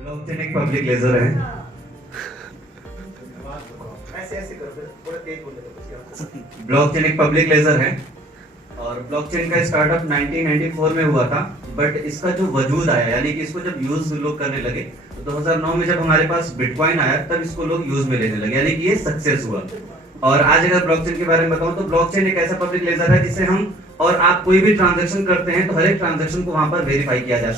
Blockchain एक public laser है। ऐसे करो, थोड़ा तेज बोले तो ब्लॉकचेन एक पब्लिक लेजर है और ब्लॉकचेन का स्टार्टअप 1994 में हुआ था, बट इसका जो वजूद आया यानी कि इसको जब यूज लोग करने लगे तो 2009 में जब हमारे पास बिटकॉइन आया तब इसको लोग यूज में लेने लगे, यानी कि ये सक्सेस हुआ। और आज अगर ब्लॉकचेन के बारे में बताऊं तो ब्लॉकचेन एक ऐसा पब्लिक लेजर है जिससे हम और आप कोई भी ट्रांजैक्शन करते हैं तो हर एक ट्रांजैक्शन को वहां पर वेरीफाई किया जा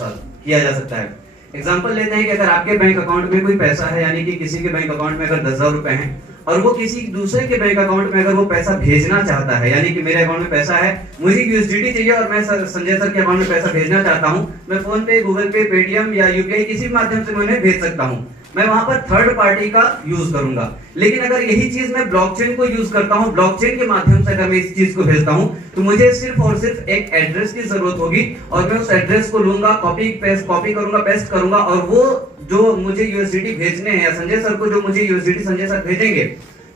सकता है। एग्जांपल लेते हैं कि अगर आपके बैंक अकाउंट में कोई पैसा है, यानी कि किसी के बैंक अकाउंट में अगर 10,000 रुपए हैं और वो किसी दूसरे के बैंक अकाउंट में अगर वो पैसा भेजना चाहता है, यानी कि मेरे अकाउंट में पैसा है, मुझे यूएसडीटी चाहिए और मैं संजय सर के अकाउंट में पैसा भेजना चाहता हूं, मैं फोन पे, गूगल पे, पेटीएम या यूपीआई किसी भी माध्यम से मैं उन्हें भेज सकता हूं। मैं वहां पर थर्ड पार्टी का यूज करूंगा। लेकिन अगर यही चीज मैं ब्लॉकचेन को यूज करता हूं, ब्लॉकचेन के माध्यम से अगर मैं इस चीज को भेजता हूं तो मुझे सिर्फ और सिर्फ एक एड्रेस की जरूरत होगी और मैं उस एड्रेस को लूंगा, कॉपी करूंगा, पेस्ट करूंगा और वो जो मुझे यूएसडीटी भेजने हैं या संजय सर को जो मुझे यूएसडीटी संजय सर भेजेंगे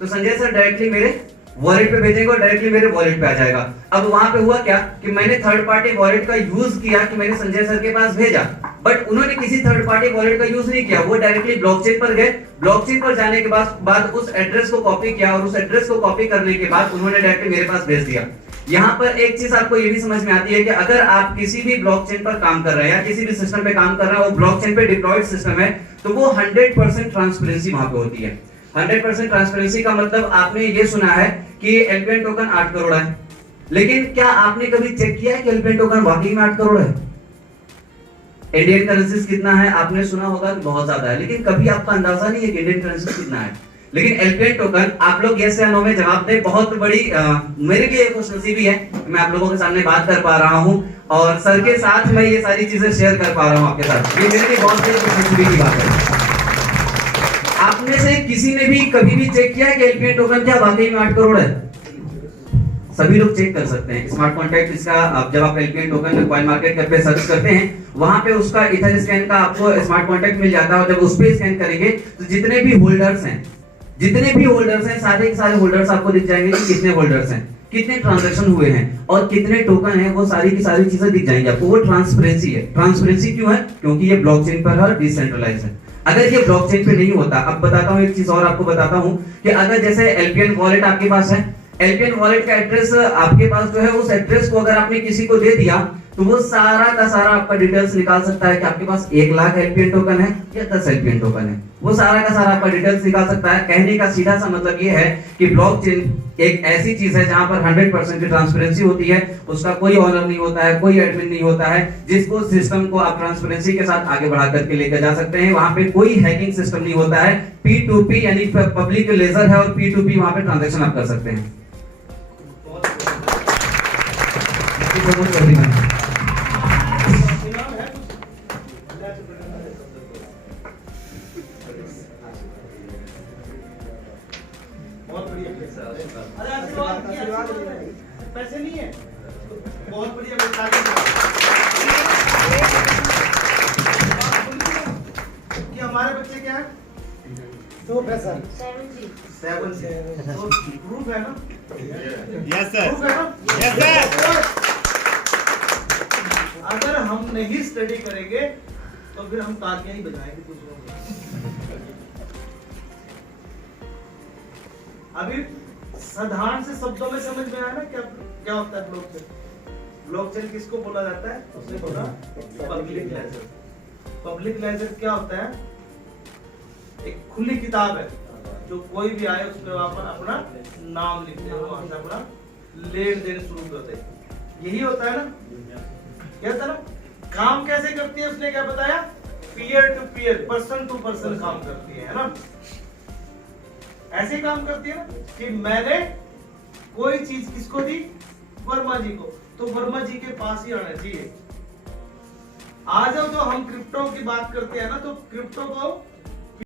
तो संजय सर डायरेक्टली मेरे वॉलेट पे भेजेंगे और डायरेक्टली मेरे वॉलेट पे आ जाएगा। अब वहां पे हुआ क्या कि मैंने थर्ड पार्टी वॉलेट का यूज किया कि मैंने संजय सर के पास भेजा, बट उन्होंने किसी थर्ड पार्टी वॉलेट का यूज नहीं किया, वो डायरेक्टली ब्लॉकचेन पर गए। ब्लॉकचेन पर जाने के बाद उस एड्रेस को कॉपी किया और उस एड्रेस को कॉपी करने के बाद उन्होंने डायरेक्टली मेरे पास भेज दिया। यहाँ पर एक चीज आपको ये भी समझ में आती है कि अगर आप किसी भी ब्लॉकचेन पर काम कर रहे हैं या किसी भी सिस्टम पे काम कर रहे हैं, वो ब्लॉकचेन पे डिप्लॉयड सिस्टम है, तो वो 100% ट्रांसपेरेंसी वहां पे होती है। 100% ट्रांसपेरेंसी का मतलब आपने ये सुना है कि एलपीएन टोकन 8 करोड़ है, लेकिन क्या आपने कभी चेक किया है कि एलपीएन टोकन वाकई में 8 करोड़ है? इंडियन करेंसी कितना है आपने सुना होगा कि बहुत ज्यादा है, लेकिन कभी आपका अंदाजा नहीं है कि इंडियन करेंसी कितना है। लेकिन एलपीएन टोकन आप लोग यस या नो में जवाब दें। बहुत बड़ी मेरे लिए खुशनसीबी है मैं आप लोगों के सामने बात कर पा रहा हूं और सर के साथ मैं ये सारी चीजें शेयर कर पा रहा हूं आपके साथ, ये मेरे लिए बहुत बड़ी खुशनसीबी की बात है। आप में से किसी ने भी कभी भी चेक किया है कि एलपीएन टोकन क्या वाकई में 8 करोड़ है? सभी लोग चेक कर सकते हैं। स्मार्ट कॉन्ट्रैक्ट इसका जब आप एलपीएन टोकन में कॉइन मार्केट कैप पे सर्च करते हैं वहां पे उसका इथर स्कैन का आपको स्मार्ट कॉन्ट्रैक्ट मिल जाता है और जब उस पे स्कैन करेंगे तो जितने भी होल्डर्स हैं सारे के सारे होल्डर्स आपको दिख जाएंगे कि कितने होल्डर्स हैं, कितने ट्रांजैक्शन हुए हैं और कितने टोकन हैं, वो सारी की सारी चीजें दिख जाएंगी आपको। वो ट्रांसपेरेंसी है। ट्रांसपेरेंसी क्यों है? क्योंकि ये ब्लॉकचेन पर है, डिसेंट्रलाइज है। अगर ये ब्लॉकचेन पे नहीं होता, अब बताता हूं एक चीज और आपको बताता हूं कि अगर जैसे एलपीएन वॉलेट आपके पास है, एलपीएन वॉलेट का एड्रेस आपके पास जो है, उस एड्रेस को अगर आपने किसी को दे दिया तो वो सारा का सारा आपका डिटेल्स निकाल सकता है कि आपके पास 1 लाख एलपीएन टोकन है या 10 एलपीएन टोकन है। वो सारा का सारा आपका डिटेल्स निकाल सकता है। कहने का सीधा सा मतलब ये है कि ब्लॉकचेन एक ऐसी चीज है जहां पर 100% की ट्रांसपेरेंसी होती है, उसका कोई ऑनर नहीं होता है, कोई एडमिन नहीं होता है, जिसको सिस्टम को आप ट्रांसपेरेंसी के साथ आगे बढ़ा करके लेकर जा सकते हैं। वहां पे कोई हैकिंग सिस्टम नहीं होता है। P2P यानी पब्लिक लेजर है और P2P वहां पे ट्रांजैक्शन आप कर सकते हैं। बहुत बढ़िया। अरे आशीर्वाद पैसे नहीं है, बहुत बढ़िया। कि हमारे बच्चे क्या है? प्रोफेसर 7 तो प्रूफ है ना? यस सर, प्रूफ है ना? Yes sir. अगर हम नहीं स्टडी करेंगे तो फिर हम तालियां ही बजाएंगे दूसरों को। अभी साधारण से शब्दों में समझ में आया ना क्या क्या होता है ब्लॉकचेन? ब्लॉकचेन किसको बोला जाता है? उसने बोला पब्लिक लेजर। पब्लिक लेजर क्या होता है? एक खुली किताब है, जो कोई भी आए उस पर अपना नाम लिखते हैं, वहां से अपना लेन देन शुरू करते हैं। यही होता है ना? क्या था ना? काम कैसे करती है उसने क्या बताया? Peer to peer, person to person काम करती है ना? ऐसे काम करती है ना कि मैंने कोई चीज किसको दी? वर्मा जी को, तो वर्मा जी के पास ही आना चाहिए। आज जो हम क्रिप्टो की बात करते हैं ना, तो क्रिप्टो को